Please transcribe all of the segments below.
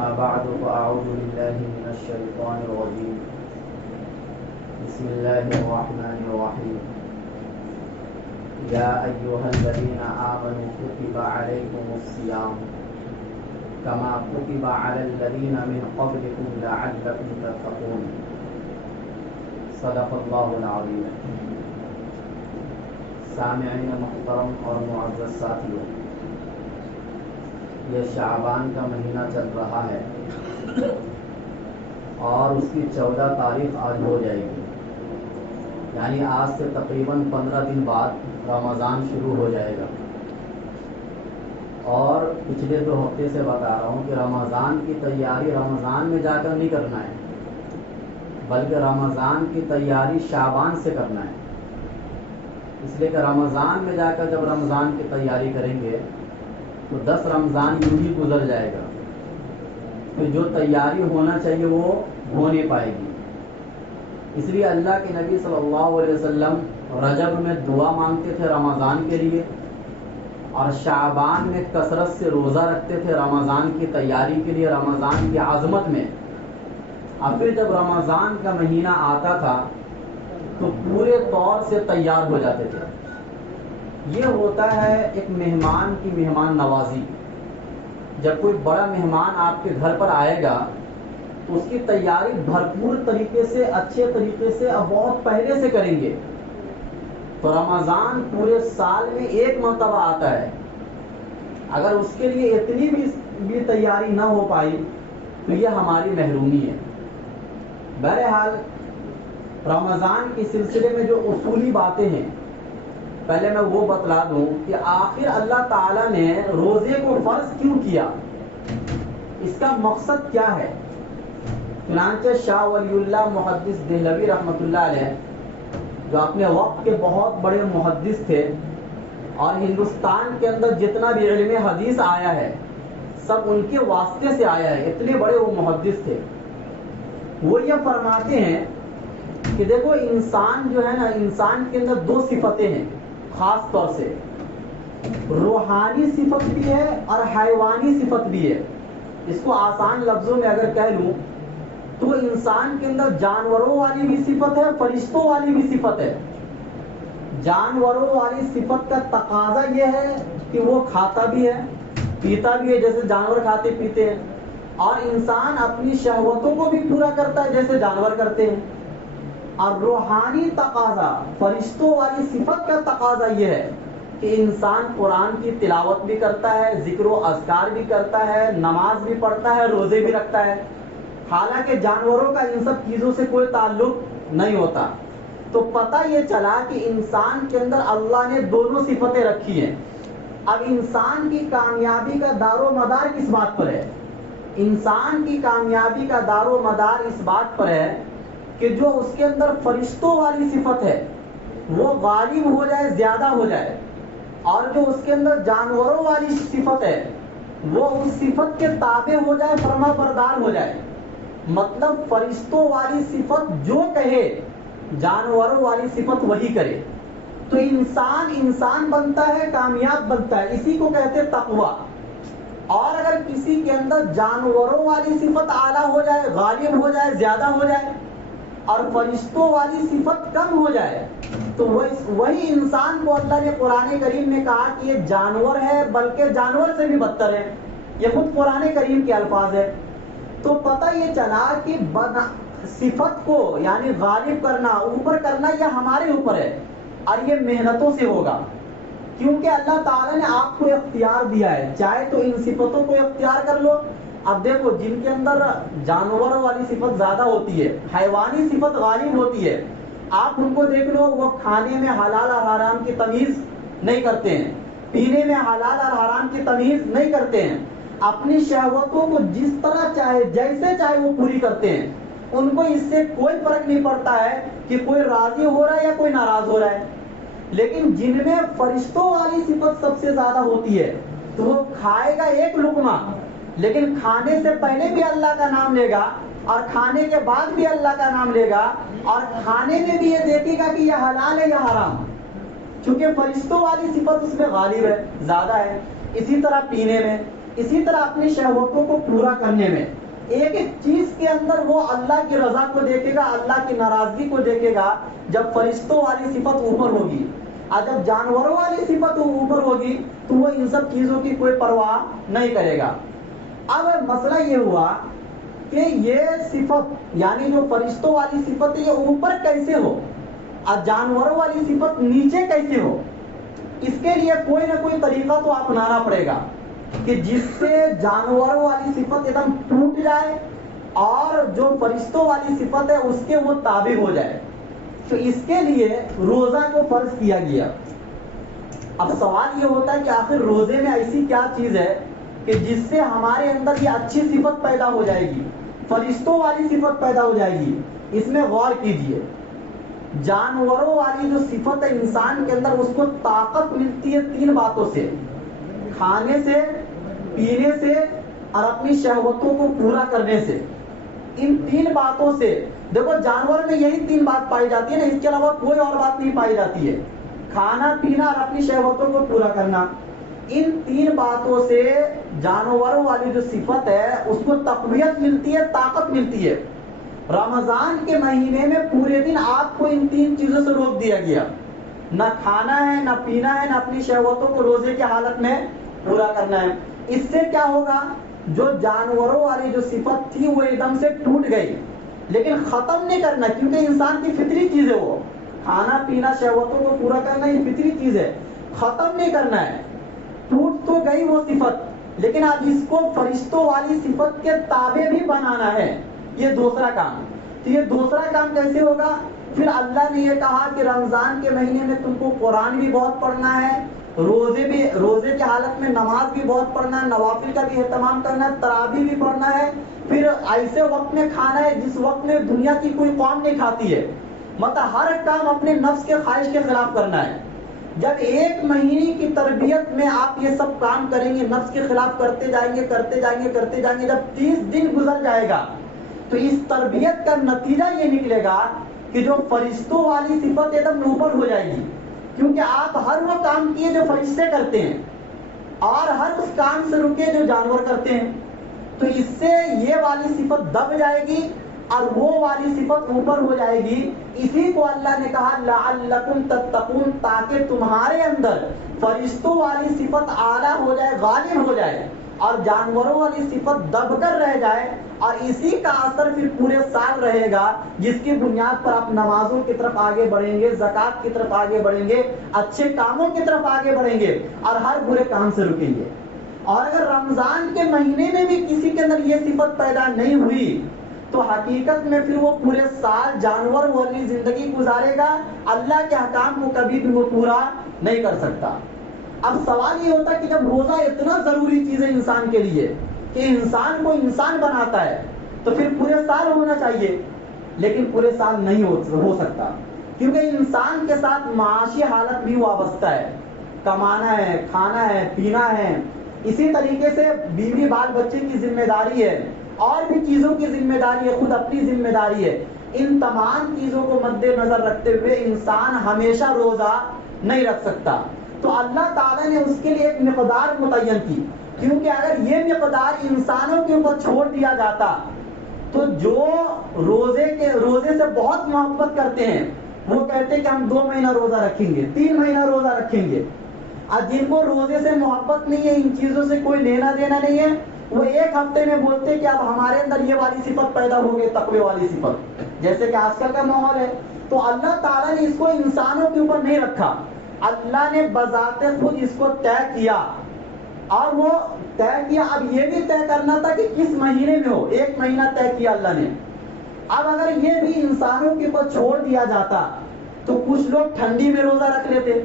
أما بعد فأعوذ بالله من الشيطان الرجيم. بسم الله الرحمن الرحيم. يا أيها الذين آمنوا كتب عليكم الصيام كما كتب على الذين من قبلكم لعلكم تتقون. صدق الله العظيم. سامعین محترم اور معزز ساتھیوں، یہ شعبان کا مہینہ چل رہا ہے اور اس کی 14 تاریخ آج ہو جائے گی، یعنی آج سے تقریباً 15 دن بعد رمضان شروع ہو جائے گا. اور پچھلے 2 ہفتے سے بتا رہا ہوں کہ رمضان کی تیاری رمضان میں جا کر نہیں کرنا ہے، بلکہ رمضان کی تیاری شعبان سے کرنا ہے. اس لیے کہ رمضان میں جا کر جب رمضان کی تیاری کریں گے تو 10 رمضان یوں ہی گزر جائے گا، پھر جو تیاری ہونا چاہیے وہ ہو نہیں پائے گی. اس لیے اللہ کے نبی صلی اللہ علیہ وسلم رجب میں دعا مانگتے تھے رمضان کے لیے، اور شعبان میں کثرت سے روزہ رکھتے تھے رمضان کی تیاری کے لیے، رمضان کی عظمت میں. اور پھر جب رمضان کا مہینہ آتا تھا تو پورے طور سے تیار ہو جاتے تھے. یہ ہوتا ہے ایک مہمان کی مہمان نوازی. جب کوئی بڑا مہمان آپ کے گھر پر آئے گا تو اس کی تیاری بھرپور طریقے سے، اچھے طریقے سے اب بہت پہلے سے کریں گے. تو رمضان پورے سال میں ایک مرتبہ آتا ہے، اگر اس کے لیے اتنی بھی تیاری نہ ہو پائی تو یہ ہماری محرومی ہے. بہرحال رمضان کے سلسلے میں جو اصولی باتیں ہیں پہلے میں وہ بتلا دوں کہ آخر اللہ تعالیٰ نے روزے کو فرض کیوں کیا، اس کا مقصد کیا ہے. چنانچہ شاہ ولی اللہ محدث دہلوی رحمۃ اللہ علیہ، جو اپنے وقت کے بہت بڑے محدث تھے اور ہندوستان کے اندر جتنا بھی علم حدیث آیا ہے سب ان کے واسطے سے آیا ہے، اتنے بڑے وہ محدث تھے. وہ یہ فرماتے ہیں کہ دیکھو انسان جو ہے نا، انسان کے اندر 2 صفتیں ہیں خاص طور سے، روحانی صفت بھی ہے اور حیوانی صفت بھی ہے. اس کو آسان لفظوں میں اگر کہہ لوں تو انسان کے اندر جانوروں والی بھی صفت ہے، فرشتوں والی بھی صفت ہے. جانوروں والی صفت کا تقاضا یہ ہے کہ وہ کھاتا بھی ہے، پیتا بھی ہے جیسے جانور کھاتے پیتے ہیں، اور انسان اپنی شہوتوں کو بھی پورا کرتا ہے جیسے جانور کرتے ہیں. اور روحانی تقاضا، فرشتوں والی صفت کا تقاضا یہ ہے کہ انسان قرآن کی تلاوت بھی کرتا ہے، ذکر و اذکار بھی کرتا ہے، نماز بھی پڑھتا ہے، روزے بھی رکھتا ہے. حالانکہ جانوروں کا ان سب چیزوں سے کوئی تعلق نہیں ہوتا. تو پتہ یہ چلا کہ انسان کے اندر اللہ نے دونوں صفتیں رکھی ہیں. اب انسان کی کامیابی کا دار و مدار کس بات پر ہے؟ انسان کی کامیابی کا دار و مدار اس بات پر ہے کہ جو اس کے اندر فرشتوں والی صفت ہے وہ غالب ہو جائے، زیادہ ہو جائے، اور جو اس کے اندر جانوروں والی صفت ہے وہ اس صفت کے تابع ہو جائے، فرما بردار ہو جائے. مطلب فرشتوں والی صفت جو کہے جانوروں والی صفت وہی کرے، تو انسان بنتا ہے، کامیاب بنتا ہے. اسی کو کہتے تقویٰ. اور اگر کسی کے اندر جانوروں والی صفت اعلیٰ ہو جائے، غالب ہو جائے، زیادہ ہو جائے، اور فرشتوں والی صفت کم ہو جائے، تو وہی انسان کو اللہ نے قرآن کریم میں کہا کہ یہ جانور ہے، بلکہ جانور سے بھی بدتر ہے. یہ خود قرآن کریم کے الفاظ ہے. تو پتہ یہ چلا کہ صفت کو یعنی غالب کرنا، اوپر کرنا یہ ہمارے اوپر ہے، اور یہ محنتوں سے ہوگا، کیونکہ اللہ تعالیٰ نے آپ کو اختیار دیا ہے. چاہے تو ان صفتوں کو اختیار کر لو. اب دیکھو جن کے اندر جانور والی صفت زیادہ ہوتی ہے، حیوانی صفت غالب ہوتی ہے، آپ ان کو دیکھ لو، وہ کھانے میں حلال اور حرام کی تمیز نہیں کرتے ہیں، پینے میں حلال اور حرام کی تمیز نہیں کرتے ہیں، اپنی شہوتوں کو جس طرح چاہے جیسے چاہے وہ پوری کرتے ہیں. ان کو اس سے کوئی فرق نہیں پڑتا ہے کہ کوئی راضی ہو رہا ہے یا کوئی ناراض ہو رہا ہے. لیکن جن میں فرشتوں والی صفت سب سے زیادہ ہوتی ہے تو وہ کھائے گا ایک لقمہ، لیکن کھانے سے پہلے بھی اللہ کا نام لے گا اور کھانے کے بعد بھی اللہ کا نام لے گا، اور کھانے میں بھی یہ دیکھے گا کہ یہ حلال ہے یا حرام، چونکہ فرشتوں والی صفت اس میں غالب ہے، زیادہ ہے. اسی طرح پینے میں اسی طرح اپنی شہوتوں کو پورا کرنے میں ایک ایک چیز کے اندر وہ اللہ کی رضا کو دیکھے گا، اللہ کی ناراضگی کو دیکھے گا. جب فرشتوں والی صفت اوپر ہوگی اور جب جانوروں والی صفت اوپر ہوگی تو وہ ان سب چیزوں کی کوئی پرواہ نہیں کرے گا. اب مسئلہ یہ ہوا کہ یہ صفت یعنی جو فرشتوں والی صفت ہے یہ اوپر کیسے ہو اور جانوروں والی صفت نیچے کیسے ہو. اس کے لیے کوئی نہ کوئی طریقہ تو اپنانا پڑے گا کہ جس سے جانوروں والی صفت ایک دم ٹوٹ جائے اور جو فرشتوں والی صفت ہے اس کے وہ تابع ہو جائے. تو اس کے لیے روزہ کو فرض کیا گیا. اب سوال یہ ہوتا ہے کہ آخر روزے میں ایسی کیا چیز ہے کہ جس سے ہمارے اندر یہ اچھی صفت پیدا ہو جائے گی، فرشتوں والی صفت پیدا ہو جائے گی. اس میں غور کیجئے. جانوروں والی جو صفت ہے انسان کے اندر اس کو طاقت ملتی ہے 3 باتوں سے: کھانے سے، پینے سے اور اپنی شہوتوں کو پورا کرنے سے. ان 3 باتوں سے دیکھو جانور میں یہی 3 بات پائی جاتی ہے نا، اس کے علاوہ کوئی اور بات نہیں پائی جاتی ہے. کھانا پینا اور اپنی شہوتوں کو پورا کرنا. ان 3 باتوں سے جانوروں والی جو صفت ہے اس کو تقویت ملتی ہے، طاقت ملتی ہے. رمضان کے مہینے میں پورے دن آپ کو ان 3 چیزوں سے روک دیا گیا. نہ کھانا ہے، نہ پینا ہے، نہ اپنی شہوتوں کو روزے کی حالت میں پورا کرنا ہے. اس سے کیا ہوگا؟ جو جانوروں والی جو صفت تھی وہ ایک دم سے ٹوٹ گئی، لیکن ختم نہیں کرنا کیونکہ انسان کی فطری چیز ہے. وہ کھانا پینا شہوتوں کو پورا کرنا یہ فطری چیز ہے، ختم نہیں کرنا ہے. ٹوٹ تو گئی وہ صفت، لیکن اب اس کو فرشتوں والی صفت کے تابع بھی بنانا ہے. یہ دوسرا کام. تو یہ دوسرا کام کیسے ہوگا؟ پھر اللہ نے یہ کہا کہ رمضان کے مہینے میں تم کو قرآن بھی بہت پڑھنا ہے، روزے کی حالت میں نماز بھی بہت پڑھنا ہے، نوافل کا بھی اہتمام کرنا ہے، تراویح بھی پڑھنا ہے. پھر ایسے وقت میں کھانا ہے جس وقت میں دنیا کی کوئی قوم نہیں کھاتی ہے. مطلب ہر کام اپنے نفس کے خواہش کے خلاف کرنا ہے. جب 1 مہینے کی تربیت میں آپ یہ سب کام کریں گے، نفس کے خلاف کرتے جائیں گے، جب 30 دن گزر جائے گا تو اس تربیت کا نتیجہ یہ نکلے گا کہ جو فرشتوں والی صفت ایک دم اوپر ہو جائے گی، کیونکہ آپ ہر وہ کام کیے جو فرشتے کرتے ہیں اور ہر اس کام سے رکے جو جانور کرتے ہیں. تو اس سے یہ والی صفت دب جائے گی اور وہ والی صفت اوپر ہو جائے گی. اسی کو اللہ نے کہا لعلکم تتقون، تاکہ تمہارے اندر فرشتوں والی صفت اعلیٰ ہو جائے، غالب ہو جائے اور جانوروں والی صفت دب کر رہ جائے. اور اسی کا اثر پھر پورے سال رہے گا، جس کی بنیاد پر آپ نمازوں کی طرف آگے بڑھیں گے، زکوٰۃ کی طرف آگے بڑھیں گے، اچھے کاموں کی طرف آگے بڑھیں گے اور ہر برے کام سے رکیں گے. اور اگر رمضان کے مہینے میں بھی کسی کے اندر یہ صفت پیدا نہیں ہوئی تو حقیقت میں پھر وہ پورے سال جانور والی زندگی گزارے گا، اللہ کے احکام کو کبھی بھی وہ پورا نہیں کر سکتا. اب سوال یہ ہوتا ہے کہ جب روزہ اتنا ضروری چیز ہے انسان کے لیے کہ انسان کو انسان بناتا ہے تو پھر پورے سال ہونا چاہیے، لیکن پورے سال نہیں ہو سکتا، کیونکہ انسان کے ساتھ معاشی حالت بھی وابستہ ہے. کمانا ہے، کھانا ہے، پینا ہے، اسی طریقے سے بیوی بال بچے کی ذمہ داری ہے، اور بھی چیزوں کی ذمہ داری ہے، خود اپنی ذمہ داری ہے. ان تمام چیزوں کو مد نظر رکھتے ہوئے انسان ہمیشہ روزہ نہیں رکھ سکتا. تو اللہ تعالیٰ نے اس کے لیے ایک مقدار متعین کی، کیونکہ اگر یہ مقدار انسانوں کے اوپر چھوڑ دیا جاتا تو جو روزے سے بہت محبت کرتے ہیں وہ کہتے ہیں کہ ہم 2 مہینہ روزہ رکھیں گے، 3 مہینہ روزہ رکھیں گے. اور جن کو روزے سے محبت نہیں ہے، ان چیزوں سے کوئی لینا دینا نہیں ہے، وہ 1 ہفتے میں بولتے کہ اب ہمارے اندر یہ والی صفت پیدا ہو گئی، تقوی والی صفت، جیسے کہ آج کل کا ماحول ہے. تو اللہ تعالیٰ نے اس کو انسانوں کے اوپر نہیں رکھا، اللہ نے بذات خود اس کو طے کیا. اور وہ طے کیا، اب یہ بھی طے کرنا تھا کہ کس مہینے میں ہو. 1 مہینہ طے کیا اللہ نے. اب اگر یہ بھی انسانوں کے اوپر چھوڑ دیا جاتا تو کچھ لوگ ٹھنڈی میں روزہ رکھ لیتے،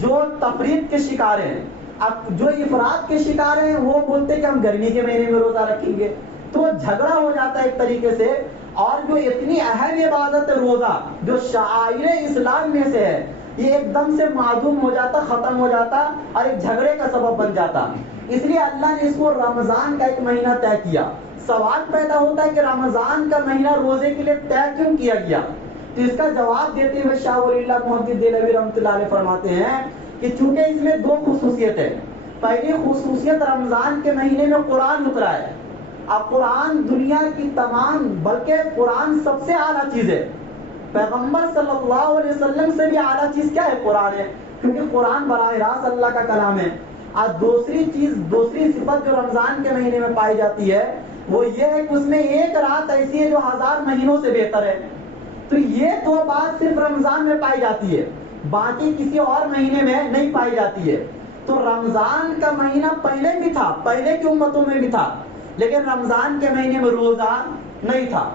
جو تفریط کے شکار ہیں. اب جو افراد کے شکار ہیں وہ بولتے کہ ہم گرمی کے مہینے میں روزہ رکھیں گے. تو جھگڑا ہو جاتا ہے ایک طریقے سے. اور جو اتنی اہم عبادت ہے روزہ، جو شعائر اسلام میں سے ہے، یہ ایک دم سے معدوم ہو جاتا، ختم ہو جاتا اور ایک جھگڑے کا سبب بن جاتا. اس لیے اللہ نے اس کو رمضان کا 1 مہینہ طے کیا. سوال پیدا ہوتا ہے کہ رمضان کا مہینہ روزے کے لیے طے کیوں کیا گیا؟ تو اس کا جواب دیتے ہوئے شاہ ولی اللہ محدث دہلوی رحمۃ اللہ علیہ فرماتے ہیں کہ چونکہ اس میں 2 خصوصیت ہے. پہلی خصوصیت رمضان کے مہینے میں قرآن اترا ہے. اب قرآن دنیا کی تمام، بلکہ قرآن سب سے اعلیٰ چیز ہے. پیغمبر صلی اللہ علیہ وسلم سے بھی اعلیٰ چیز کیا ہے؟ قرآن ہے، کیونکہ قرآن براہ راست اللہ کا کلام ہے. اور دوسری صفت جو رمضان کے مہینے میں پائی جاتی ہے وہ یہ ہے کہ اس میں ایک رات ایسی ہے جو 1000 مہینوں سے بہتر ہے. تو یہ دو بات صرف رمضان میں پائی جاتی ہے، باقی کسی اور مہینے میں نہیں پائی جاتی ہے. تو رمضان کا مہینہ پہلے بھی تھا، پہلے کی امتوں میں بھی تھا، لیکن رمضان کے مہینے میں روزہ نہیں تھا.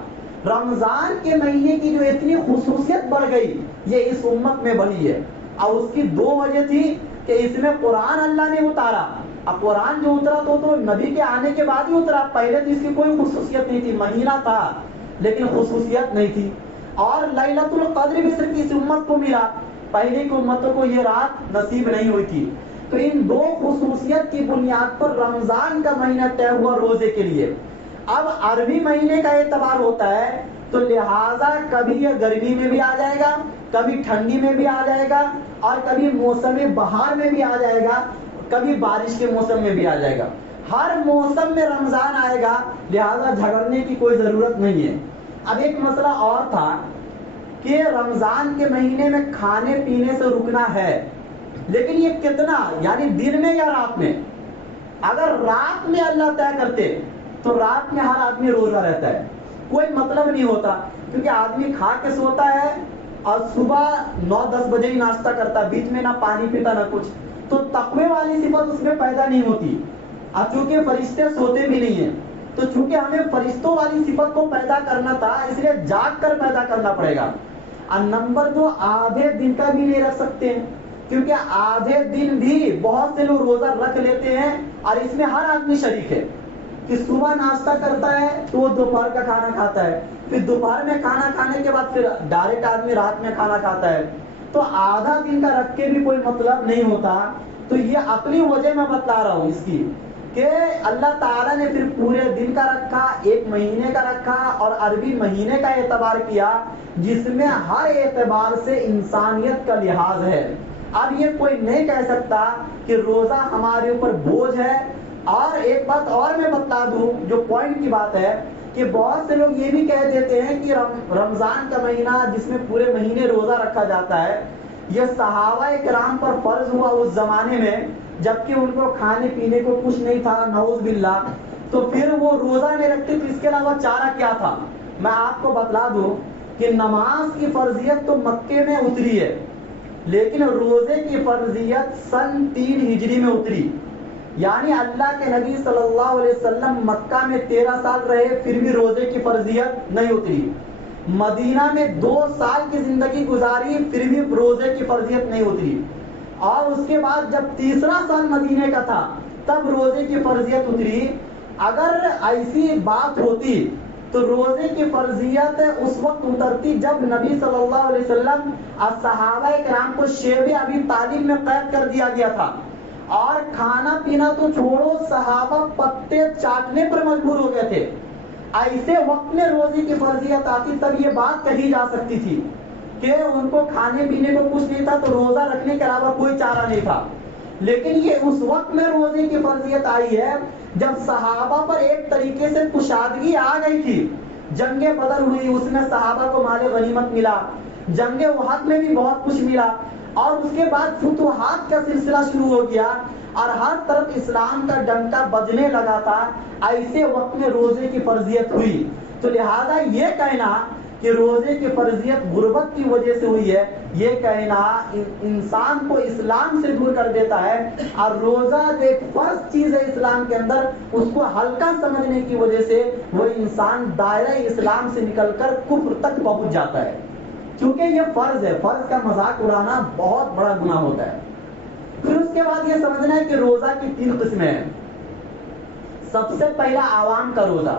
رمضان کے مہینے کی جو اتنی خصوصیت بڑھ گئی یہ اس امت میں بڑھی ہے. اور اس کی دو وجہ تھی کہ اس میں قرآن اللہ نے اتارا. اب قرآن جو اترا تو نبی کے آنے کے بعد ہی اترا، پہلے تو اس کی کوئی خصوصیت نہیں تھی. مہینہ تھا لیکن خصوصیت نہیں تھی. اور لیلۃ القدر بھی صرف اس امت کو ملا، پہلے کی امتوں کو یہ رات نصیب نہیں ہوئی تھی. تو ان دو خصوصیت کی بنیاد پر رمضان کا مہینہ طے ہوا روزے کے لیے. اب عربی مہینے کا اعتبار ہوتا ہے تو لہذا کبھی یہ گرمی میں بھی آ جائے گا، کبھی ٹھنڈی میں بھی آ جائے گا، اور کبھی موسم بہار میں بھی آ جائے گا، کبھی بارش کے موسم میں بھی آ جائے گا. ہر موسم میں رمضان آئے گا، لہذا جھگڑنے کی کوئی ضرورت نہیں ہے. اب ایک مسئلہ اور تھا کہ رمضان کے مہینے میں کھانے پینے سے رکنا ہے، لیکن یہ کتنا، یعنی دن میں یا رات میں؟ اگر رات میں اللہ طے کرتے تو رات میں ہر آدمی روزہ رہتا ہے، کوئی مطلب نہیں ہوتا، کیونکہ آدمی کھا کے سوتا ہے اور صبح 9-10 بجے ہی ناشتہ کرتا ہے، بیچ میں نہ پانی پیتا نہ کچھ. تو تقوی والی صفت اس میں پیدا نہیں ہوتی. اب چونکہ فرشتے سوتے بھی نہیں ہیں، تو چونکہ ہمیں فرشتوں والی صفت کو پیدا کرنا تھا، اس لیے جاگ کر پیدا کرنا پڑے گا. اور نمبر 2، آدھے دن کا بھی نہیں رکھ سکتے ہیں، کیونکہ آدھے دن بھی بہت سے لوگ روزہ رکھ لیتے ہیں، اور اس میں ہر آدمی شریک ہے کہ صبح ناشتہ کرتا ہے تو وہ دوپہر کا کھانا کھاتا ہے، پھر دوپہر میں کھانا کھانے کے بعد پھر ڈائریکٹ آدمی رات میں کھانا کھاتا ہے. تو آدھا دن کا رکھ کے بھی کوئی مطلب نہیں ہوتا. تو یہ عقلی وجہ میں بتلا رہا ہوں اس کی، کہ اللہ تعالیٰ نے پھر پورے دن کا رکھا، ایک مہینے کا رکھا، اور عربی مہینے کا اعتبار کیا جس میں ہر اعتبار سے انسانیت کا لحاظ ہے. اب یہ کوئی نہیں کہہ سکتا کہ روزہ ہمارے اوپر بوجھ ہے. اور ایک بات اور میں بتلا دوں جو پوائنٹ کی بات ہے، کہ بہت سے لوگ یہ بھی کہہ دیتے ہیں کہ رمضان کا مہینہ جس میں پورے مہینے روزہ رکھا جاتا ہے، یہ صحابہ کرام پر فرض ہوا اس زمانے میں جبکہ ان کو کھانے پینے کو کچھ نہیں تھا، نعوذ باللہ. تو پھر وہ روزہ نہیں رکھتے، تو اس کے علاوہ چارہ کیا تھا؟ میں آپ کو بتلا دوں کہ نماز کی فرضیت تو مکے میں اتری ہے، لیکن روزے کی فرضیت سن 3 ہجری میں اتری. یعنی اللہ کے نبی صلی اللہ علیہ وسلم مکہ میں 13 سال رہے، پھر بھی روزے کی فرضیت نہیں اتری. مدینہ میں 2 سال کی زندگی گزاری، پھر بھی روزے کی فرضیت نہیں اتری. اور اس کے بعد جب تیسرا سال مدینے کا تھا تب روزے کی فرضیت اتری. اگر ایسی بات ہوتی تو روزے کی فرضیت اس وقت اترتی جب نبی صلی اللہ علیہ وسلم اور صحابہ کرام کو شیب ابی طالب میں قید کر دیا گیا تھا، اور کھانا پینا تو چھوڑو، صحابہ پتے چاٹنے پر مجبور ہو گئے تھے. ایسے وقت میں روزے کی فرضیت آتی تب یہ بات کہی جا سکتی تھی کہ ان کو کھانے پینے کو کچھ نہیں تھا تو روزہ رکھنے کے علاوہ کوئی چارہ نہیں تھا. لیکن یہ اس وقت میں روزے کی فرضیت آئی ہے جب صحابہ پر ایک طریقے سے کشادگی آ گئی تھی. جنگ بدر ہوئی، اس میں صحابہ کو مال غنیمت ملا، جنگ احد میں بھی بہت کچھ ملا، اور اس کے بعد فتوحات کا سلسلہ شروع ہو گیا اور ہر طرف اسلام کا ڈنکا بجنے لگا تھا. ایسے وقت میں روزے کی فرضیت ہوئی. تو لہذا یہ کہنا کہ روزے کی فرضیت غربت کی وجہ سے ہوئی ہے، یہ کہنا انسان کو اسلام سے دور کر دیتا ہے. اور روزہ ایک فرض چیز ہے اسلام کے اندر، اس کو ہلکا سمجھنے کی وجہ سے وہ انسان دائرہ اسلام سے نکل کر کفر تک پہنچ جاتا ہے. کیونکہ یہ فرض ہے، فرض کا مذاق اڑانا بہت بڑا گناہ ہوتا ہے. پھر اس کے بعد یہ سمجھنا ہے کہ روزہ کی 3 قسمیں ہیں. سب سے پہلا عوام کا روزہ.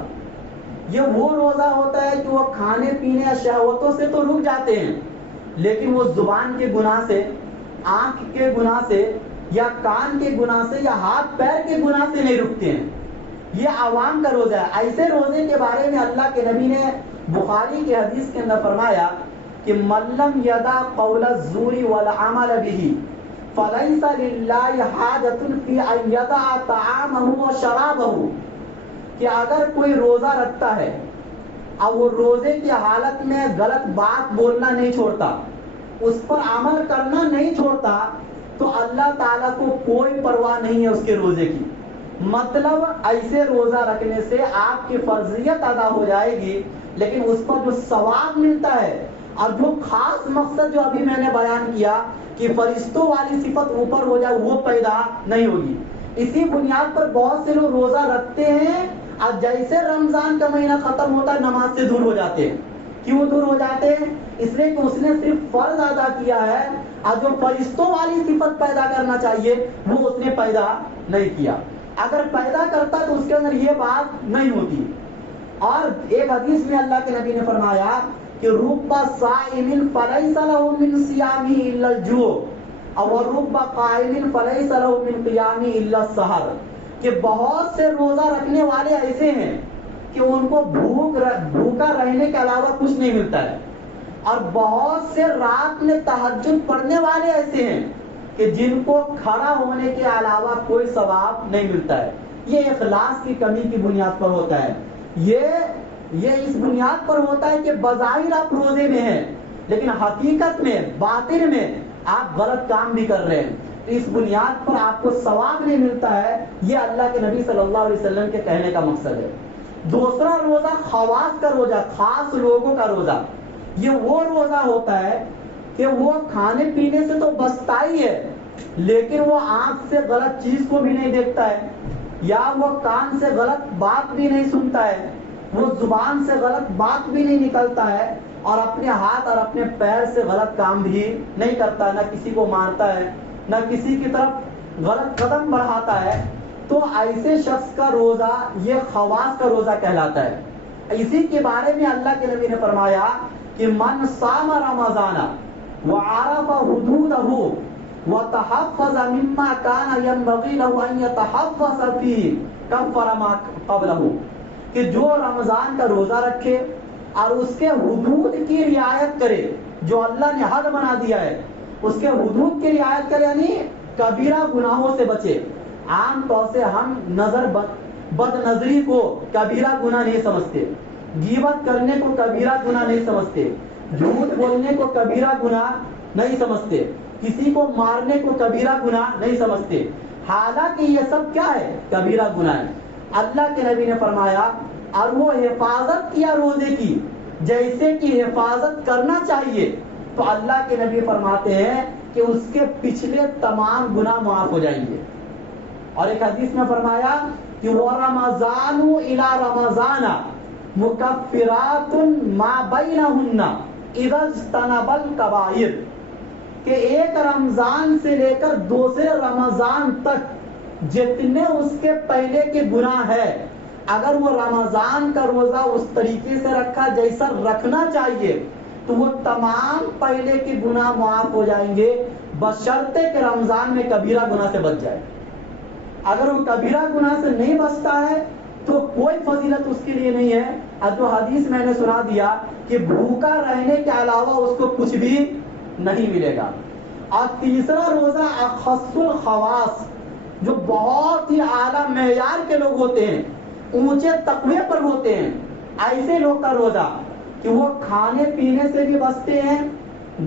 یہ وہ روزہ ہوتا ہے کہ وہ کھانے پینے یا شہوتوں سے تو رک جاتے ہیں، لیکن وہ زبان کے گناہ سے، آنکھ کے گناہ سے، یا کان کے گناہ سے، یا ہاتھ پیر کے گناہ سے نہیں رکتے ہیں. یہ عوام کا روزہ ہے. ایسے روزے کے بارے میں اللہ کے نبی نے بخاری کی حدیث کے اندر فرمایا کہ من لم یدع قول الزور والعمل به فَلَيْسَ لِلَّهِ حَاجَةٌ فِي أَن يَدَعَ طَعَامَهُ وَشَرَابَهُ، کہ اگر کوئی روزہ رکھتا ہے اب وہ روزے کی حالت میں غلط بات بولنا نہیں چھوڑتا، اس پر عمل کرنا نہیں چھوڑتا، تو اللہ تعالیٰ کو کوئی پرواہ نہیں ہے اس کے روزے کی. مطلب ایسے روزہ رکھنے سے آپ کی فرضیت ادا ہو جائے گی، لیکن اس پر جو ثواب ملتا ہے اور جو خاص مقصد جو ابھی میں نے بیان کیا کہ فرشتوں والی صفت اوپر ہو جائے، وہ پیدا نہیں ہوگی. اسی بنیاد پر بہت سے لوگ روزہ رکھتے ہیں اور جیسے رمضان کا مہینہ ختم ہوتا ہے نماز سے دور ہو جاتے ہیں. کیوں دور ہو جاتے ہیں؟ اس لیے کہ اس نے صرف فرض ادا کیا ہے اور جو فرشتوں والی صفت پیدا کرنا چاہیے وہ اس نے پیدا نہیں کیا. اگر پیدا کرتا تو اس کے اندر یہ بات نہیں ہوتی. اور ایک حدیث میں اللہ کے نبی نے فرمایا کہ رب صائم فلیس له من صیامه الا الجوع اور رب قائم فلیس له من قیامه الا السحر، کہ بہت سے روزہ رکھنے والے ایسے ہیں کہ ان کو بھوکا رہنے کے علاوہ کچھ نہیں ملتا ہے، اور بہت سے رات میں تہجد پڑھنے والے ایسے ہیں کہ جن کو کھڑا ہونے کے علاوہ کوئی ثواب نہیں ملتا ہے. یہ اخلاص کی کمی کی بنیاد پر ہوتا ہے. یہ اس بنیاد پر ہوتا ہے کہ بظاہر آپ روزے میں ہیں لیکن حقیقت میں باطن میں آپ غلط کام بھی کر رہے ہیں. اس بنیاد پر آپ کو ثواب نہیں ملتا ہے. یہ اللہ کے نبی صلی اللہ علیہ وسلم کے کہنے کا مقصد ہے. دوسرا روزہ خواص کا روزہ، خاص لوگوں کا روزہ. یہ وہ روزہ ہوتا ہے کہ وہ کھانے پینے سے تو بچتا ہی ہے لیکن وہ آنکھ سے غلط چیز کو بھی نہیں دیکھتا ہے، یا وہ کان سے غلط بات بھی نہیں سنتا ہے، وہ زبان سے غلط بات بھی نہیں نکلتا ہے، اور اپنے ہاتھ اور اپنے پیر سے غلط کام بھی نہیں کرتا ہے، نہ کسی کو مارتا ہے، نہ کسی کی طرف غلط قدم بڑھاتا ہے. تو ایسے شخص کا روزہ یہ خواص کا روزہ کہلاتا ہے. اسی کے بارے میں اللہ کے نبی نے فرمایا کہ من صام رمضان وعرف حدودہ وتحفظ مما كان ينبغي له ان يتحفظ فيه كفر ما قبله، کہ جو رمضان کا روزہ رکھے اور اس کے حدود کی رعایت کرے، جو اللہ نے حد بنا دیا ہے اس کے حدود کی رعایت کرے، یعنی کبیرہ گناہوں سے بچے. عام طور سے ہم بد نظری کو کبیرہ گناہ نہیں سمجھتے، غیبت کرنے کو کبیرہ گناہ نہیں سمجھتے، جھوٹ بولنے کو کبیرہ گناہ نہیں سمجھتے، کسی کو مارنے کو کبیرہ گناہ نہیں سمجھتے، حالانکہ یہ سب کیا ہے؟ کبیرہ گناہ ہے. اللہ کے نبی نے فرمایا اور وہ حفاظت کیا روزے کی جیسے کہ حفاظت کرنا چاہیے، تو اللہ کے نبی فرماتے ہیں کہ اس کے پچھلے تمام گناہ معاف ہو جائیں گے. اور ایک حدیث میں فرمایا کہ وَرَمَضَانُ إِلَى رَمَضَانَ مُكَفِّرَاتٌ مَا بَيْنَهُنَّ إِذَا اجْتَنَبَ الْكَبَائِرَ، کہ ایک رمضان سے لے کر دوسرے رمضان تک جتنے اس کے پہلے کے گناہ ہے، اگر وہ رمضان کا روزہ اس طریقے سے رکھا جیسا رکھنا چاہیے تو وہ تمام پہلے کے گناہ معاف ہو جائیں گے، بشرطے کہ رمضان میں کبیرہ گناہ سے بچ جائے. اگر وہ کبیرہ گناہ سے نہیں بچتا ہے تو کوئی فضیلت اس کے لیے نہیں ہے. اور جو حدیث میں نے سنا دیا کہ بھوکا رہنے کے علاوہ اس کو کچھ بھی نہیں ملے گا. اور تیسرا روزہ اخص الخواص، جو بہت ہی اعلیٰ معیار کے لوگ ہوتے ہیں، اونچے تقوی پر ہوتے ہیں، ایسے لوگ کا روزہ کہ وہ کھانے پینے سے بھی بچتے ہیں،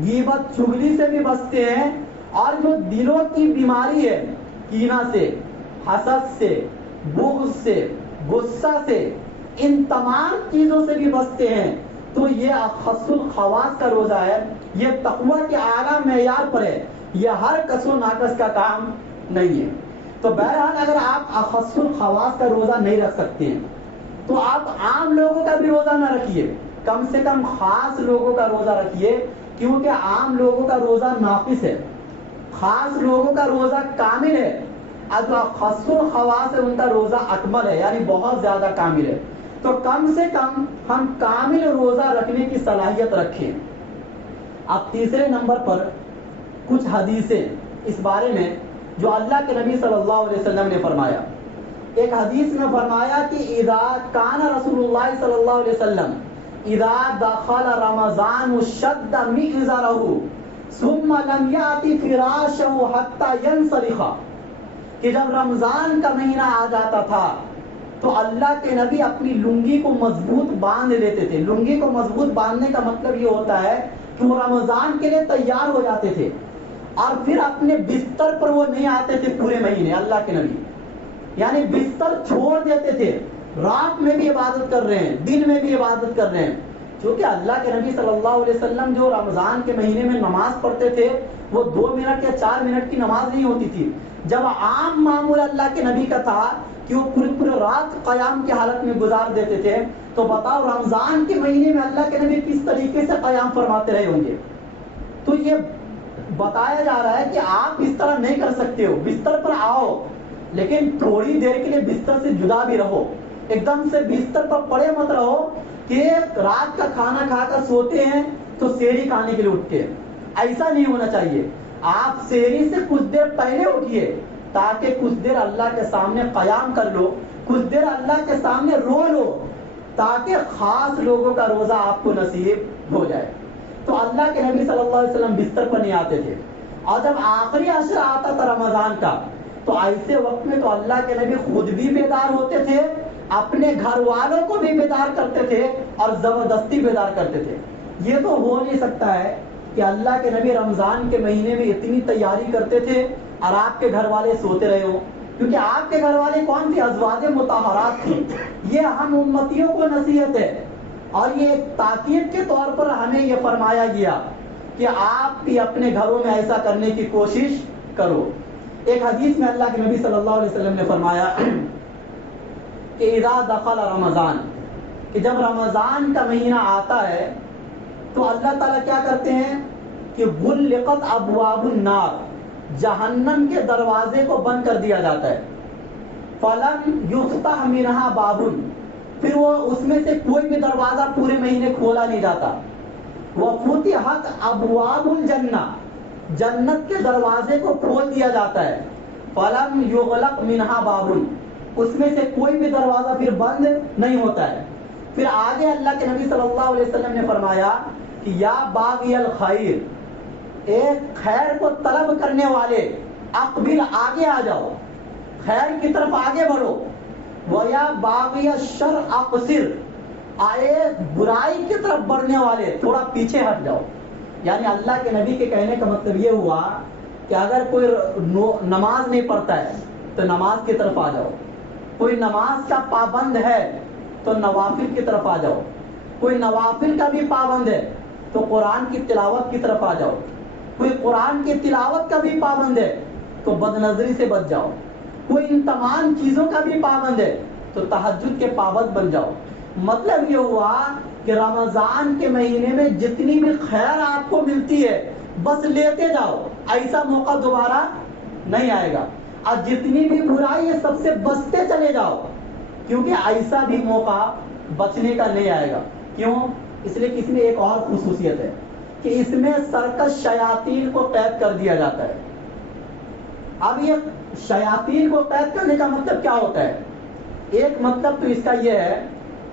غیبت چغلی سے بھی بچتے ہیں، اور جو دلوں کی بیماری ہے، کینہ سے، حسد سے، بغض سے، غصہ سے، ان تمام چیزوں سے بھی بچتے ہیں. تو یہ اخص الخواص کا روزہ ہے، یہ تقوی کے اعلیٰ معیار پر ہے، یہ ہر کس و ناقص کا کام نہیں ہے. تو بہرحال اگر آپ اخص الخواص کا روزہ نہیں رکھ سکتے ہیں تو آپ عام لوگوں کا بھی روزہ نہ رکھیے، کم سے کم خاص لوگوں کا روزہ رکھیے، کیونکہ عام لوگوں کا روزہ ناقص ہے، خاص لوگوں کا روزہ کامل ہے، اور جو اخص الخواص ہے ان کا روزہ اکمل ہے، یعنی بہت زیادہ کامل ہے. تو کم سے کم ہم کامل روزہ رکھنے کی صلاحیت رکھیں. اب تیسرے نمبر پر کچھ حدیثیں اس بارے میں جو اللہ کے نبی صلی اللہ علیہ وسلم نے فرمایا. ایک حدیث میں فرمایا کہ اذا کان رسول اللہ صلی اللہ علیہ وسلم اذا دخل رمضان شد مئزرہ ثم لم یاتی فراشہ حتی ینسلخ، کہ جب رمضان کا مہینہ آ جاتا تھا تو اللہ کے نبی اپنی لنگی کو مضبوط باندھ لیتے تھے. لنگی کو مضبوط باندھنے کا مطلب یہ ہوتا ہے کہ وہ رمضان کے لیے تیار ہو جاتے تھے اور پھر اپنے بستر پر وہ نہیں آتے تھے پورے مہینے. اللہ کے نبی یعنی بستر چھوڑ دیتے تھے، رات میں بھی عبادت کر رہے ہیں، دن میں بھی عبادت کر رہے ہیں. کیونکہ اللہ کے نبی صلی اللہ علیہ وسلم جو رمضان کے مہینے میں نماز پڑھتے تھے وہ 2 منٹ یا 4 منٹ کی نماز نہیں ہوتی تھی. جب عام معمول اللہ کے نبی کا تھا کہ وہ پورے رات قیام کی حالت میں گزار دیتے تھے، تو بتاؤ رمضان کے مہینے میں اللہ کے نبی کس طریقے سے قیام فرماتے رہے ہوں گے. تو یہ بتایا جا رہا ہے کہ آپ اس طرح نہیں کر سکتے ہو، بستر پر آؤ لیکن تھوڑی دیر کے لیے بستر سے جدا بھی رہو. ایک دم سے بستر پر پڑے مت رہو کہ رات کا کھانا کھا کر سوتے ہیں تو سحری کھانے کے لیے اٹھتے ہیں. ایسا نہیں ہونا چاہیے. آپ سحری سے کچھ دیر پہلے اٹھیے تاکہ کچھ دیر اللہ کے سامنے قیام کر لو، کچھ دیر اللہ کے سامنے رو لو تاکہ خاص لوگوں کا روزہ آپ کو نصیب ہو جائے. تو اللہ کے نبی صلی اللہ علیہ وسلم بستر پر نہیں آتے تھے. اور جب آخری عشر آتا تھا رمضان کا تو ایسے وقت میں تو اللہ کے نبی خود بھی بیدار ہوتے تھے، اپنے گھر والوں کو بھی بیدار کرتے تھے اور زبردستی بیدار کرتے تھے. یہ تو ہو نہیں سکتا ہے کہ اللہ کے نبی رمضان کے مہینے میں اتنی تیاری کرتے تھے اور آپ کے گھر والے سوتے رہے ہو. کیونکہ آپ کے گھر والے کون تھے؟ ازواج مطہرات تھی. یہ ہم امتیوں کو نصیحت ہے اور یہ ایک تاکید کے طور پر ہمیں یہ فرمایا گیا کہ آپ بھی اپنے گھروں میں ایسا کرنے کی کوشش کرو. ایک حدیث میں اللہ کے نبی صلی اللہ علیہ وسلم نے فرمایا کہ اذا دخل رمضان، کہ جب رمضان کا مہینہ آتا ہے تو اللہ تعالیٰ کیا کرتے ہیں کہ غلقت ابواب النار، جہنم کے دروازے کو بند کر دیا جاتا ہے. فلم یفتح منہا باب، پھر وہ اس میں سے کوئی بھی دروازہ پورے مہینے کھولا نہیں جاتا. وفتحت ابواب الجنہ، جنت کے دروازے کو کھول دیا جاتا ہے. فلم یغلق منہا باب، اس میں سے کوئی بھی دروازہ پھر بند نہیں ہوتا ہے. پھر آگے اللہ کے نبی صلی اللہ علیہ وسلم نے فرمایا کہ یا باغی الخیر، ایک خیر کو طلب کرنے والے، اقبل، آگے آ جاؤ، خیر کی طرف آگے بڑھو. ویا باغی الشر اقصر، آئے برائی کی طرف بڑھنے والے تھوڑا پیچھے ہٹ جاؤ. یعنی اللہ کے نبی کے کہنے کا مطلب یہ ہوا کہ اگر کوئی نماز نہیں پڑھتا ہے تو نماز کی طرف آ جاؤ، کوئی نماز کا پابند ہے تو نوافل کی طرف آ جاؤ، کوئی نوافل کا بھی پابند ہے تو قرآن کی تلاوت کی طرف آ جاؤ، کوئی قرآن کی تلاوت کا بھی پابند ہے تو بد نظری سے بچ جاؤ، کوئی ان تمام چیزوں کا بھی پابند ہے تو تہجد کے پابند بن جاؤ. مطلب یہ ہوا کہ رمضان کے مہینے میں جتنی بھی خیر آپ کو ملتی ہے بس لیتے جاؤ، ایسا موقع دوبارہ نہیں آئے گا. اور جتنی بھی برائی ہے سب سے بچتے چلے جاؤ، کیونکہ ایسا بھی موقع بچنے کا نہیں آئے گا. کیوں؟ اس لیے کہ اس میں ایک اور خصوصیت ہے کہ اس میں سرکش شیاطین کو قید کر دیا جاتا ہے. اب یہ شیاطین کو قید کرنے کا مطلب کیا ہوتا ہے؟ ایک مطلب تو اس کا یہ ہے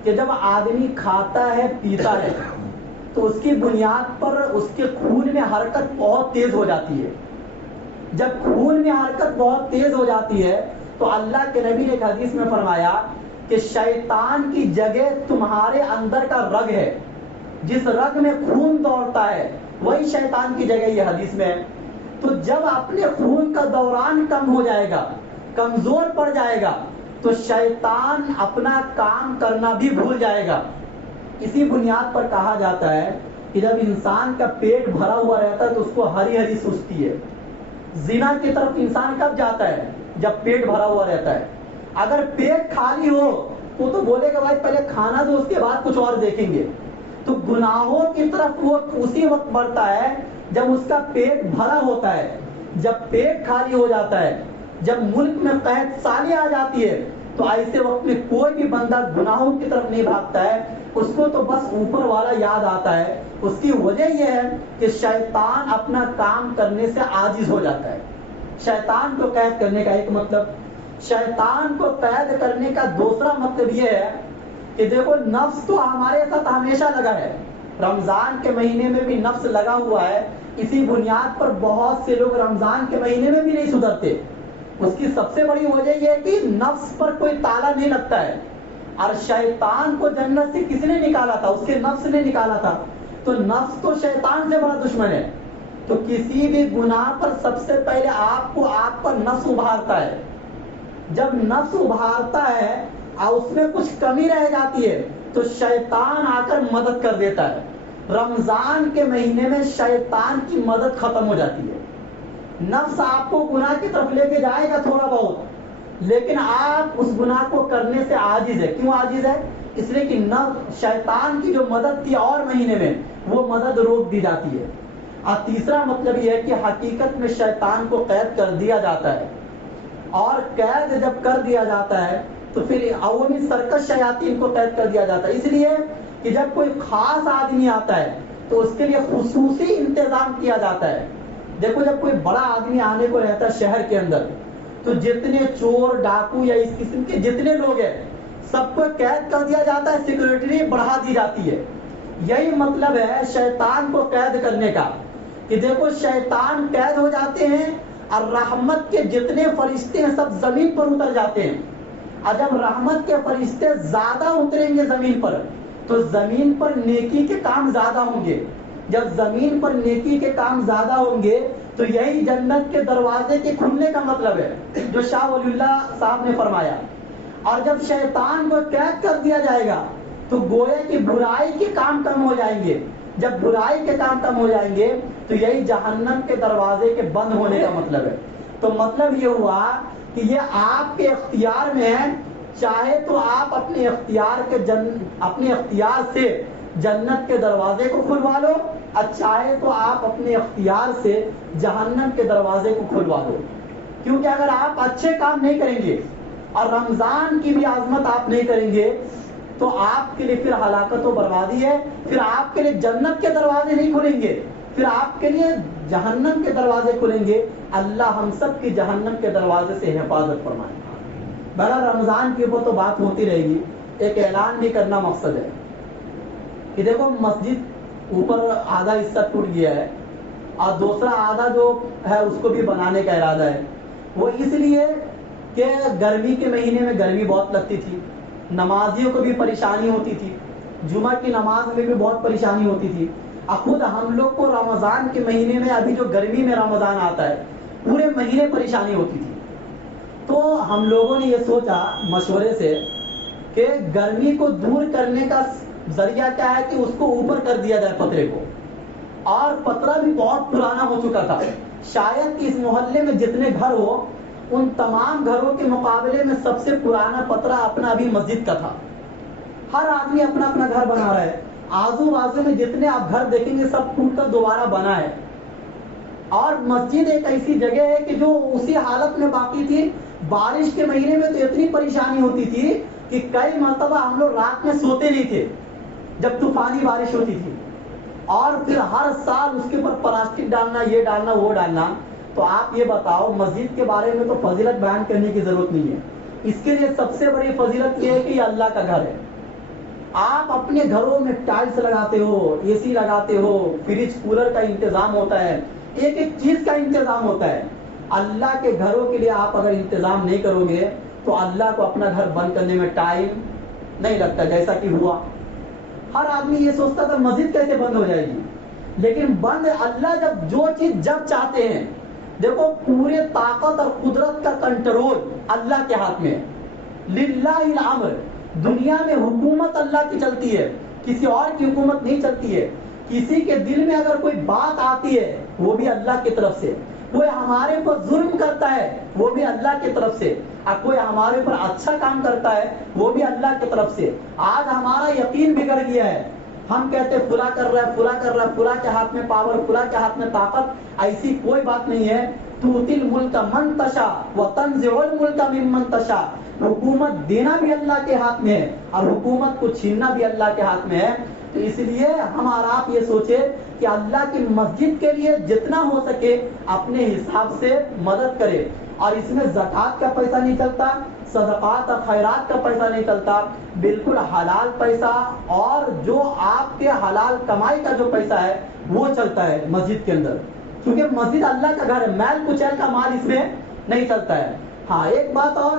کہ جب آدمی کھاتا ہے پیتا ہے تو اس کی بنیاد پر اس کے خون میں حرکت بہت تیز ہو جاتی ہے. جب خون میں حرکت بہت تیز ہو جاتی ہے تو اللہ کے نبی نے ایک حدیث میں فرمایا کہ شیطان کی جگہ تمہارے اندر کا رگ ہے، جس رگ میں خون دوڑتا ہے وہی شیطان کی جگہ، یہ حدیث میں. تو جب اپنے خون کا دوران کم ہو جائے گا، کمزور پڑ جائے گا تو شیطان اپنا کام کرنا بھی بھول جائے گا. اسی بنیاد پر کہا جاتا ہے کہ جب انسان کا پیٹ بھرا ہوا رہتا ہے تو اس کو ہری ہری سستی ہے. زنا کی طرف انسان کب جاتا ہے؟ جب پیٹ بھرا ہوا رہتا ہے. اگر پیٹ خالی ہو تو بولے گا بھائی پہلے کھانا دو اس کے بعد کچھ اور دیکھیں گے. تو گناہوں کی طرف وہ اسی وقت بڑھتا ہے جب اس کا پیٹ بھرا ہوتا ہے. جب پیٹ خالی ہو جاتا ہے، جب ملک میں قحط سالی آ جاتی ہے تو ایسے وقت میں کوئی بھی بندہ گناہوں کی طرف نہیں بھاگتا ہے، اس کو تو بس اوپر والا یاد آتا ہے. اس کی وجہ یہ ہے کہ شیطان اپنا کام کرنے سے عاجز ہو جاتا ہے. شیطان کو قید کرنے کا ایک مطلب. شیطان کو قید کرنے کا دوسرا مطلب یہ ہے کہ دیکھو نفس تو ہمارے ساتھ ہمیشہ لگا ہے، رمضان کے مہینے میں بھی نفس لگا ہوا ہے. اسی بنیاد پر بہت سے لوگ رمضان کے مہینے میں بھی نہیں سدھرتے. اس کی سب سے بڑی وجہ یہ ہے کہ نفس پر کوئی تالا نہیں لگتا ہے. اور شیطان کو جنت سے کس نے نکالا تھا؟ اس کے نفس نے نکالا تھا. تو نفس تو شیطان سے بڑا دشمن ہے. تو کسی بھی گناہ پر سب سے پہلے آپ پر نفس ابھارتا ہے. جب نفس ابھارتا ہے اور اس میں کچھ کمی رہ جاتی ہے تو شیطان آ کر مدد کر دیتا ہے. رمضان کے مہینے میں شیطان کی مدد ختم ہو جاتی ہے. نفس آپ کو گناہ کی طرف لے کے جائے گا تھوڑا بہت, لیکن آپ اس گناہ کو کرنے سے عاجز ہے. کیوں عاجز ہے؟ اس لیے کہ شیطان کی جو مدد تھی اور مہینے میں وہ مدد روک دی جاتی ہے. اور تیسرا مطلب یہ ہے کہ حقیقت میں شیطان کو قید کر دیا جاتا ہے. اور قید جب کر دیا جاتا ہے تو پھر عوامی سرکش شیاطین کو قید کر دیا جاتا ہے. اس لیے کہ جب کوئی خاص آدمی آتا ہے تو اس کے لیے خصوصی انتظام کیا جاتا ہے. دیکھو جب کوئی بڑا آدمی آنے کو رہتا ہے شہر کے اندر تو جتنے چور ڈاکو یا اس قسم کے جتنے لوگ ہیں سب کو قید کر دیا جاتا ہے, سیکورٹی بڑھا دی جاتی ہے. یہی مطلب ہے شیطان کو قید کرنے کا کہ دیکھو شیطان قید ہو جاتے ہیں اور رحمت کے جتنے فرشتے ہیں سب زمین پر اتر جاتے ہیں. اور جب رحمت کے فرشتے زیادہ اتریں گے زمین پر تو زمین پر نیکی کے کام زیادہ ہوں گے. جب زمین پر نیکی کے کام زیادہ ہوں گے تو یہی جنت کے دروازے کے کھلنے کا مطلب ہے جو شاہ ولی اللہ صاحب نے فرمایا. اور جب شیطان کو قید کر دیا جائے گا تو گویا کہ برائی کے کام کم ہو جائیں گے. جب برائی کے کام کم ہو جائیں گے تو یہی جہنم کے دروازے کے بند ہونے کا مطلب ہے. تو مطلب یہ ہوا کہ یہ آپ کے اختیار میں ہے. چاہے تو آپ اپنے اختیار سے جنت کے دروازے کو کھلوا لو اور چاہے تو آپ اپنے اختیار سے جہنم کے دروازے کو کھلوا دو. کیونکہ اگر آپ اچھے کام نہیں کریں گے اور رمضان کی بھی عظمت آپ نہیں کریں گے تو آپ کے لیے پھر ہلاکت و بربادی ہے. پھر آپ کے لیے جنت کے دروازے نہیں کھلیں گے, پھر آپ کے لیے جہنم کے دروازے کھلیں گے. اللہ ہم سب کی جہنم کے دروازے سے حفاظت فرمائے. بہرحال رمضان کے اوپر تو بات ہوتی رہے گی. ایک اعلان بھی کرنا مقصد ہے کہ دیکھو مسجد اوپر آدھا حصہ ٹوٹ گیا ہے اور دوسرا آدھا جو ہے اس کو بھی بنانے کا ارادہ ہے. وہ اس لیے کہ گرمی کے مہینے میں گرمی بہت لگتی تھی, نمازیوں کو بھی پریشانی ہوتی تھی, جمعہ کی نماز میں بھی بہت پریشانی ہوتی تھی. خود ہم لوگ کو رمضان کے مہینے میں ابھی جو گرمی میں رمضان آتا ہے پورے مہینے پریشانی ہوتی تھی. تو ہم لوگوں نے یہ سوچا مشورے سے کہ گرمی کو دور کرنے کا ذریعہ کیا ہے کہ اس کو اوپر کر دیا جائے پترے کو. اور پترا بھی بہت پرانا ہو چکا تھا. شاید کہ اس محلے میں جتنے گھر ہو ان تمام گھروں کے مقابلے میں سب سے پرانا پترا اپنا ابھی مسجد کا تھا. ہر آدمی اپنا اپنا گھر بنا رہا ہے. آزو بازو میں جتنے آپ گھر دیکھیں گے سب ٹوٹ کر دوبارہ بنا ہے. اور مسجد ایک ایسی جگہ ہے کہ جو اسی حالت میں باقی تھی. بارش کے مہینے میں تو اتنی پریشانی ہوتی تھی کہ کئی مرتبہ ہم لوگ رات میں سوتے نہیں تھے جب طوفانی بارش ہوتی تھی. اور پھر ہر سال اس کے اوپر پلاسٹک ڈالنا, یہ ڈالنا, وہ ڈالنا. تو آپ یہ بتاؤ مسجد کے بارے میں تو فضیلت بیان کرنے کی ضرورت نہیں ہے. اس کے لیے سب سے بڑی فضیلت یہ ہے کہ یہ اللہ کا گھر ہے. آپ اپنے گھروں میں ٹائلس لگاتے ہو, اے سی لگاتے ہو, فریج کولر کا انتظام ہوتا ہے, ایک ایک چیز کا انتظام ہوتا ہے. اللہ کے گھروں کے لیے آپ اگر انتظام نہیں کرو گے تو اللہ کو اپنا گھر بند کرنے میں ٹائم نہیں لگتا. جیسا کہ ہوا ہر آدمی یہ سوچتا تھا مسجد کیسے بند ہو جائے گی, لیکن بند اللہ جو چیز جب چاہتے ہیں. دیکھو پورے طاقت اور قدرت کا کنٹرول اللہ کے ہاتھ میں ہے. للہ الامر. دنیا میں حکومت اللہ کی چلتی ہے, کسی اور کی حکومت نہیں چلتی ہے. کسی کے دل میں اگر کوئی بات آتی ہے وہ بھی اللہ کی طرف سے. کوئی ہمارے پر ظلم کرتا ہے وہ بھی اللہ کی طرف سے. اور کوئی ہمارے پر اچھا کام کرتا ہے وہ بھی اللہ کی طرف سے. آج ہمارا یقین بگڑ گیا ہے, ہم کہتے فلاں کر رہا ہے, فلاں کر رہا ہے, فلاں کے ہاتھ میں پاور, فلاں کے ہاتھ میں طاقت. ایسی کوئی بات نہیں ہے. تؤتی الملک من تشاء وتنزع الملک ممن تشاء. حکومت دینا بھی اللہ کے ہاتھ میں ہے اور حکومت کو چھیننا بھی اللہ کے ہاتھ میں ہے. تو اس لیے ہم اور آپ یہ سوچے کہ اللہ کی مسجد کے لیے جتنا ہو سکے اپنے حساب سے مدد کرے. اور اس میں زکوٰۃ کا پیسہ نہیں چلتا, صدقات اور خیرات کا پیسہ نہیں چلتا, بالکل حلال پیسہ. اور جو آپ آپ کے حلال کمائی کا جو پیسہ ہے وہ چلتا ہے مسجد کے اندر، کیونکہ مسجد اللہ کا گھر ہے، میل کچیل کا مال اس میں نہیں چلتا ہے۔ ہاں ایک بات اور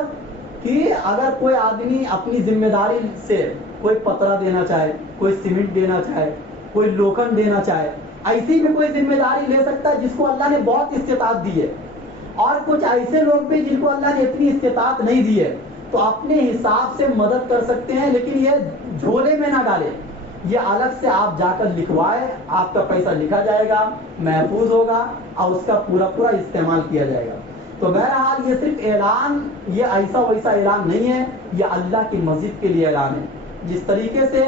کہ اگر کوئی آدمی اپنی ذمہ داری سے کوئی پترا دینا چاہے، کوئی سیمنٹ دینا چاہے، کوئی لوکھن دینا چاہے، ایسی بھی کوئی ذمہ داری لے سکتا ہے جس کو اللہ نے بہت استطاعت دی ہے، اور کچھ ایسے لوگ بھی جن کو اللہ نے اتنی استطاعت نہیں دی ہے تو اپنے حساب سے مدد کر سکتے ہیں، لیکن یہ جھولے میں نہ ڈالے، یہ الگ سے آپ جا کر لکھوائے، آپ کا پیسہ لکھا جائے گا، محفوظ ہوگا اور اس کا پورا پورا استعمال کیا جائے گا۔ تو بہرحال یہ صرف اعلان، یہ ایسا ویسا اعلان نہیں ہے، یہ اللہ کی مسجد کے لیے اعلان ہے، جس طریقے سے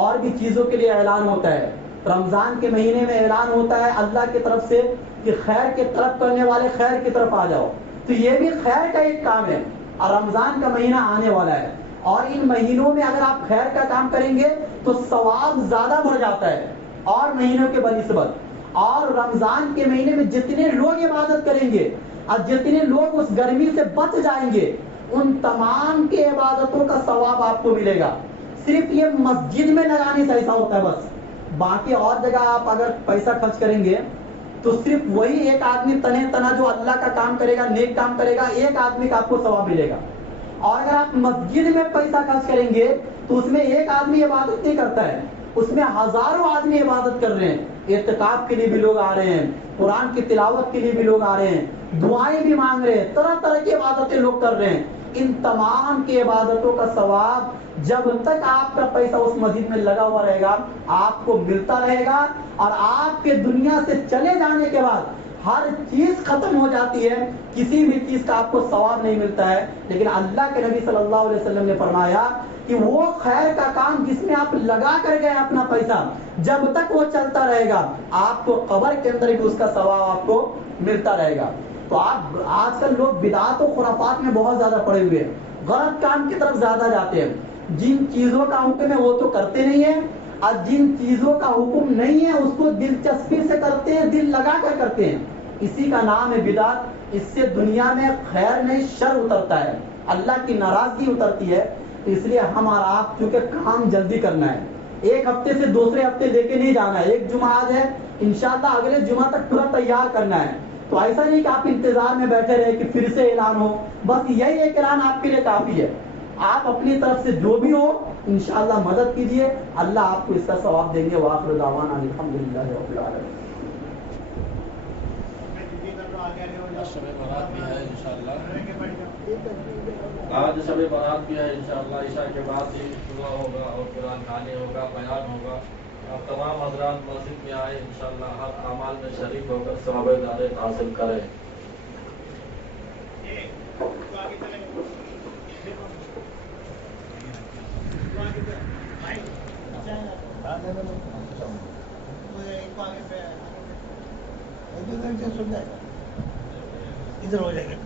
اور بھی چیزوں کے لیے اعلان ہوتا ہے۔ رمضان کے مہینے میں اعلان ہوتا ہے اللہ کی طرف سے کہ خیر کے طلب کرنے والے خیر کی طرف آ جاؤ، تو یہ بھی خیر کا ایک کام ہے، اور رمضان کا مہینہ آنے والا ہے، اور ان مہینوں میں اگر آپ خیر کا کام کریں گے تو ثواب زیادہ بڑھ جاتا ہے اور مہینوں کے بنسبت۔ اور رمضان کے مہینے میں جتنے لوگ عبادت کریں گے اور جتنے لوگ اس گرمی سے بچ جائیں گے، ان تمام کے عبادتوں کا ثواب آپ کو ملے گا۔ صرف یہ مسجد میں لگانے سے ایسا ہوتا ہے بس، باقی اور جگہ آپ اگر پیسہ خرچ کریں گے تو صرف وہی ایک آدمی تنے تنا جو اللہ کا کام کرے گا، نیک کام کرے گا، ایک آدمی کا آپ کو ثواب ملے گا۔ اور اگر آپ مسجد میں پیسہ خرچ کریں گے تو اس میں ایک آدمی عبادت نہیں کرتا ہے، اس میں ہزاروں آدمی عبادت کر رہے ہیں، اعتکاف کے لیے بھی لوگ آ رہے ہیں، قرآن کی تلاوت کے لیے بھی لوگ آ رہے ہیں، دعائیں بھی مانگ رہے ہیں، طرح طرح کی عبادتیں لوگ کر رہے ہیں۔ ان تمام کی عبادتوں کا ثواب جب تک آپ کا پیسہ اس مسجد میں لگا ہوا رہے گا آپ کو ملتا رہے گا، اور آپ کے دنیا سے چلے جانے کے بعد ہر چیز ختم ہو جاتی ہے، کسی بھی چیز کا آپ کو ثواب نہیں ملتا ہے، لیکن اللہ کے نبی صلی اللہ علیہ وسلم نے فرمایا کہ وہ خیر کا کام جس میں آپ لگا کر گئے اپنا پیسہ، جب تک وہ چلتا رہے گا آپ کو قبر کے اندر بھی اس کا ثواب آپ کو ملتا رہے گا۔ تو آپ آج کل لوگ بدعات و خرافات میں بہت زیادہ پڑے ہوئے ہیں، غلط کام کی طرف زیادہ جاتے ہیں، جن چیزوں کا حکم ہے وہ تو کرتے نہیں ہیں، اور جن چیزوں کا حکم نہیں ہے اس کو دلچسپی سے کرتے ہیں، دل لگا کر کرتے ہیں، اسی کا نام ہے بدعت۔ اس سے دنیا میں خیر نہیں شر اترتا ہے، اللہ کی ناراضگی اترتی ہے۔ تو اس لیے ہم اور آپ چونکہ کام جلدی کرنا ہے، ایک ہفتے سے دوسرے ہفتے لے کے نہیں جانا ہے، ایک جمعہ آج ہے انشاءاللہ اگلے جمعہ تک پورا تیار کرنا ہے۔ تو ایسا نہیں کہ آپ انتظار میں بیٹھے رہے کہ پھر سے اعلان ہو، بس یہی ایک اعلان آپ کے لیے کافی ہے۔ آپ اپنی طرف سے جو بھی ہو انشاءاللہ مدد کیجئے، اللہ آپ کو اس کا ثواب دیں گے۔ وآخر دعوانا الحمدللہ رب العالمین۔ شب برات بھی ہے انشاءاللہ، آج شب برات بھی ہے انشاءاللہ، عشاء کے بعد ہی دعا ہوگا اور قرآن کھانے ہوگا، بیان ہوگا۔ آپ تمام حضرات مسجد میں آئے، انشاءاللہ ہر اعمال میں شریک ہو کر ثواب دارین حاصل کریں۔ ادھر ہو جائے گا۔